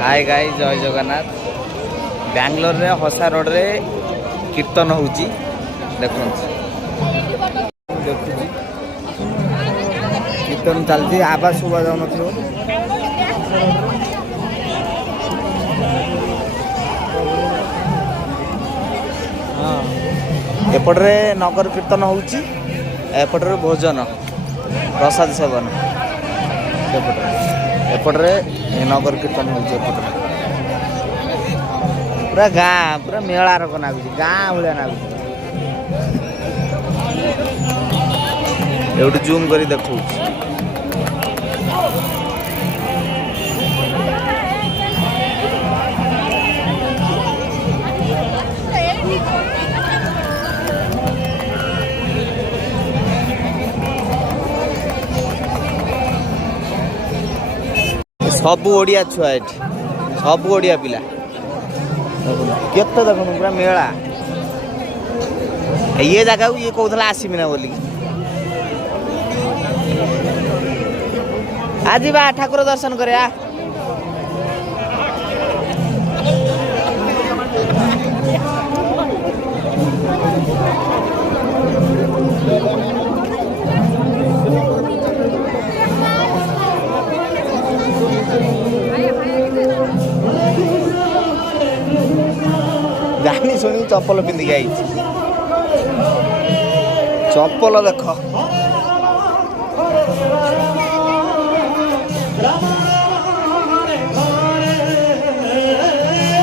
Hi guys जय जगन्नाथ। बैंगलोर रे हसा रोड रे कीर्तन होउची देखो कीर्तन चलती आवाज सुबह जाऊ नथियो। एपटे नगर कीर्तन होउची एपटे भोजन प्रसाद सेवन एपटे नगर कीर्तन होउची एपटे पूरा गाँ पूरा मेला रक नागुची गाँ भाया नागुची। एवढी जूम करी देखो सबू ओडिया छुआ एठी सबू ओडिया पिला केते देखो पूरा मेला ये जगह को ये कहला आसीबी ना बोली आज बा ठाकुर दर्शन करे आ जानी सुनी चप्पल पिंधिक आई चप्पल देख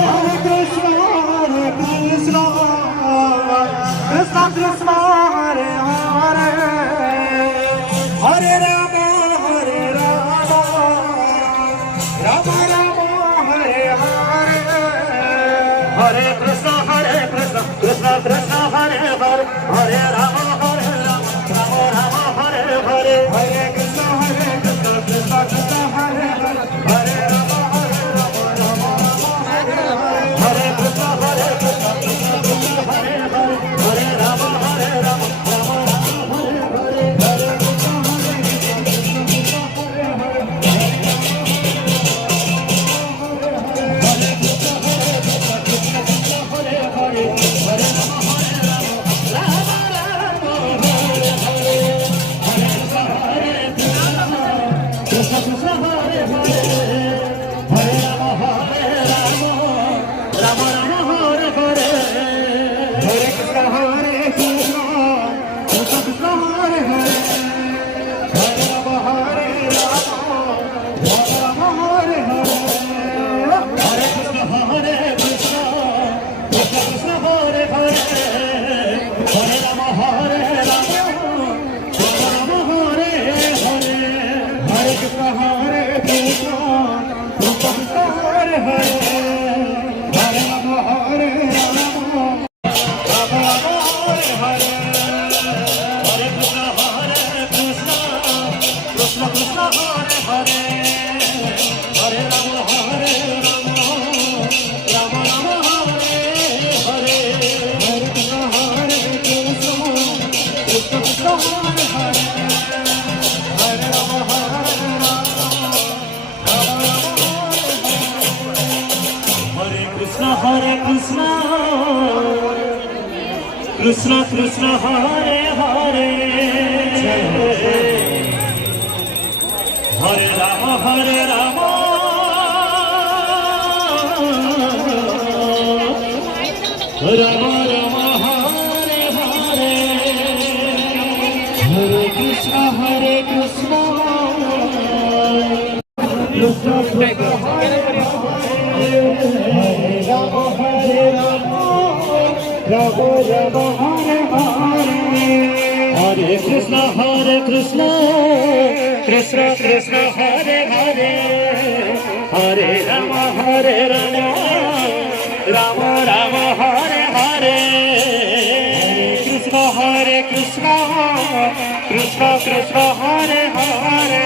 Hare Krishna Krishna Krishna Hare Hare Hare Rama Rama Rama Hare Hare Hare Krishna Krishna Krishna Hare Hare Hare Rama Rama Hare Hare Hare Krishna Krishna Krishna Hare Hare Hare Rama Rama Rama Hare Hare Hare Krishna Krishna Hare Hare Hare Rama Rama Rama Hare Hare Hare Krishna Krishna Krishna Hare Hare Rama Rama Hare Hare Hare Krishna Krishna Krishna Hare Hare Hare Rama Rama Rama Hare Hare Krishna Krishna Krishna Hare Hare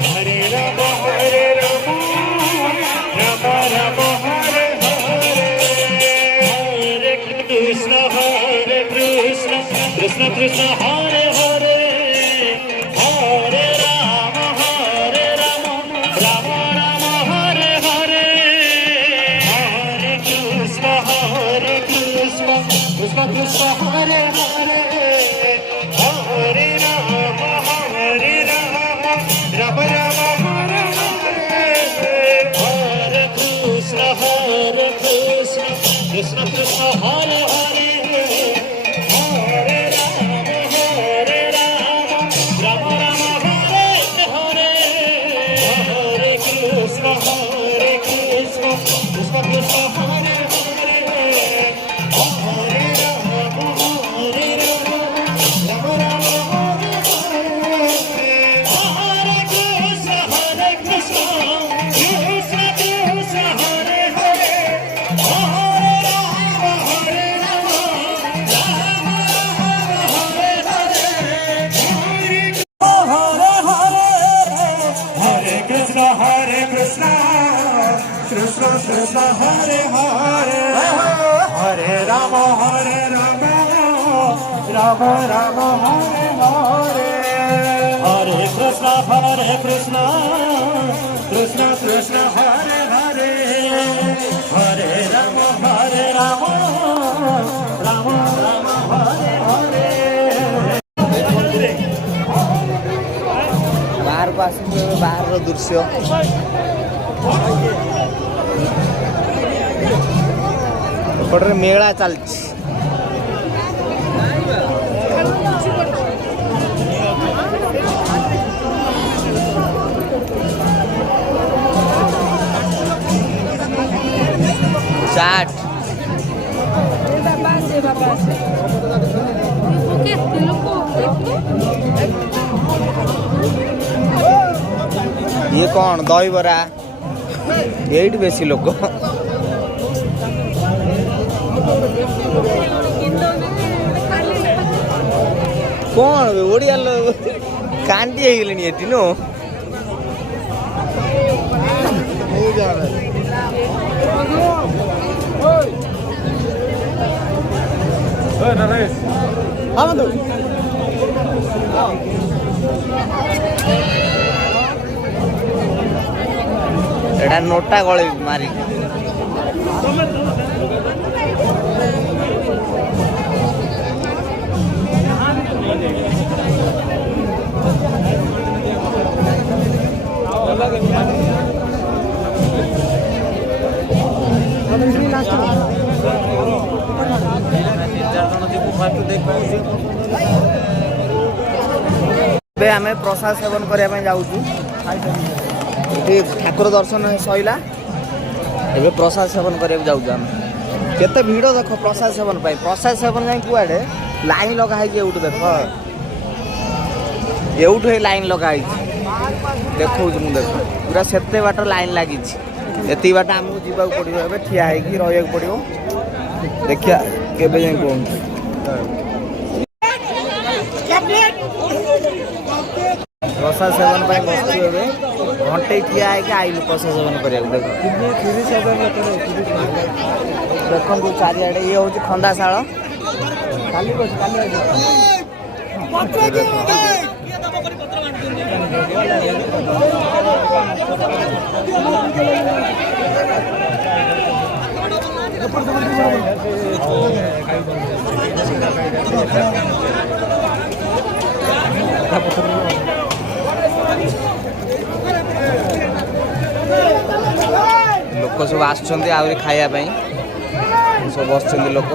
Hare Rama Rama Rama Hare Krishna Krishna Hare Hare Hare Rama Rama Rama Hare Hare Krishna Hare Hare Hare Ram Ram Ram Hare Hare Hare Krishna Krishna Krishna Hare Hare Hare Ram Ram Ram Hare Hare Hare Krishna Krishna Krishna Hare Hare Hare Ram Ram Ram Hare Hare Hare Krishna Krishna Krishna Hare Hare Hare Ram Ram Hare Hare Hare Krishna Krishna Krishna Hare Hare Hare Ram Ram Ram Hare Hare Hare Krishna Krishna Krishna Hare Hare Hare Ram Ram Ram Hare Hare बाहर को आस बाहर दृश्य पटे मेला चलती चाट ये कौन दही बरा ये बेसी लोक कौन ओडिया कांटी ହେଇଗଲେଣି ଏଠି नो एटा नोटा गळे मारी आम प्रसाद सेवन करने जाऊँ ठाकुर दर्शन सैला ए प्रसाद सेवन करने जाऊँ आम केते भीड़ देख प्रसाद सेवन पाई प्रसाद सेवन जाए कुआडे लाइन लगाई एवटू देख एवटू लाइन लगाई देखो देख पूरा सेते बाट लाइन लगी एति बाट आमको जीवा पड़ो ए ठिया रहा पड़ो देखिया केबे जाए कौन प्रसाद सेवन पर बसु घंटे ठिया है आइलु प्रसाद सेवन करने देखो चारिआडे ये हूँ खंदाशाल लोक सब आसुँच खायापी सब बस लोक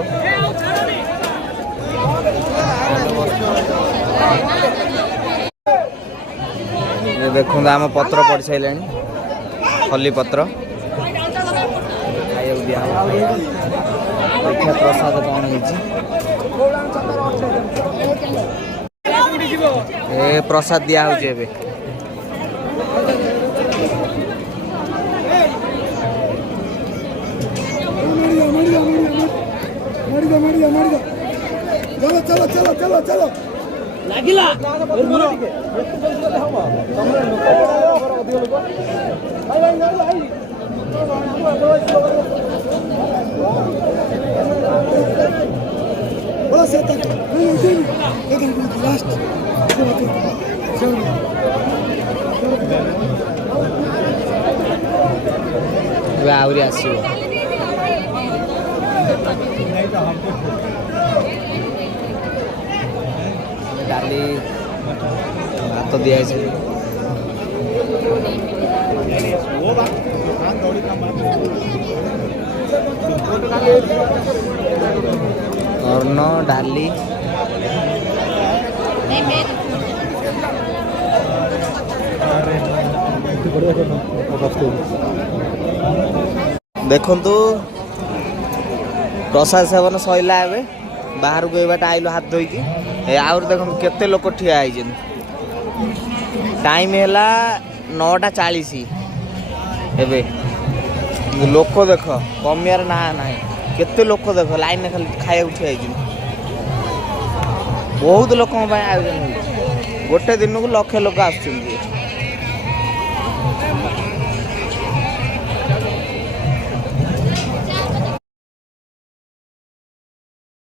देखो आम पत्र पड़ सारे खली पत्र खाया दिया देखिए प्रसाद कौन है प्रसाद दिया हो चलो चलो चलो चलो लागिला आहरी आस ଡାଲି ଭାତ ଦିଆହେଇଛି। ଅନ୍ନ ଡାଲି ଦେଖନ୍ତୁ ପ୍ରସାଦ ସେବନ ସଇଲା। ଏବେ ବାହାରକୁ ଏ ବାଟେ ଆଇଲୁ ହାତ ଧୋଇକି। ଆହୁରି ଦେଖନ୍ତୁ କେତେ ଲୋକ ଠିଆ ହେଇଛନ୍ତି। ଟାଇମ୍ ହେଲା 9:40 ଏବେ। ଲୋକ ଦେଖ କମିବାର ନା ନାହିଁ। କେତେ ଲୋକ ଦେଖ ଲାଇନରେ ଖାଲି ଖାଇବାକୁ ଠିଆ ହେଇଛନ୍ତି। ବହୁତ ଲୋକଙ୍କ ପାଇଁ ଆୟୋଜନ ହେଉଛି। ଗୋଟେ ଦିନକୁ ଲକ୍ଷେ ଲୋକ ଆସୁଛନ୍ତି।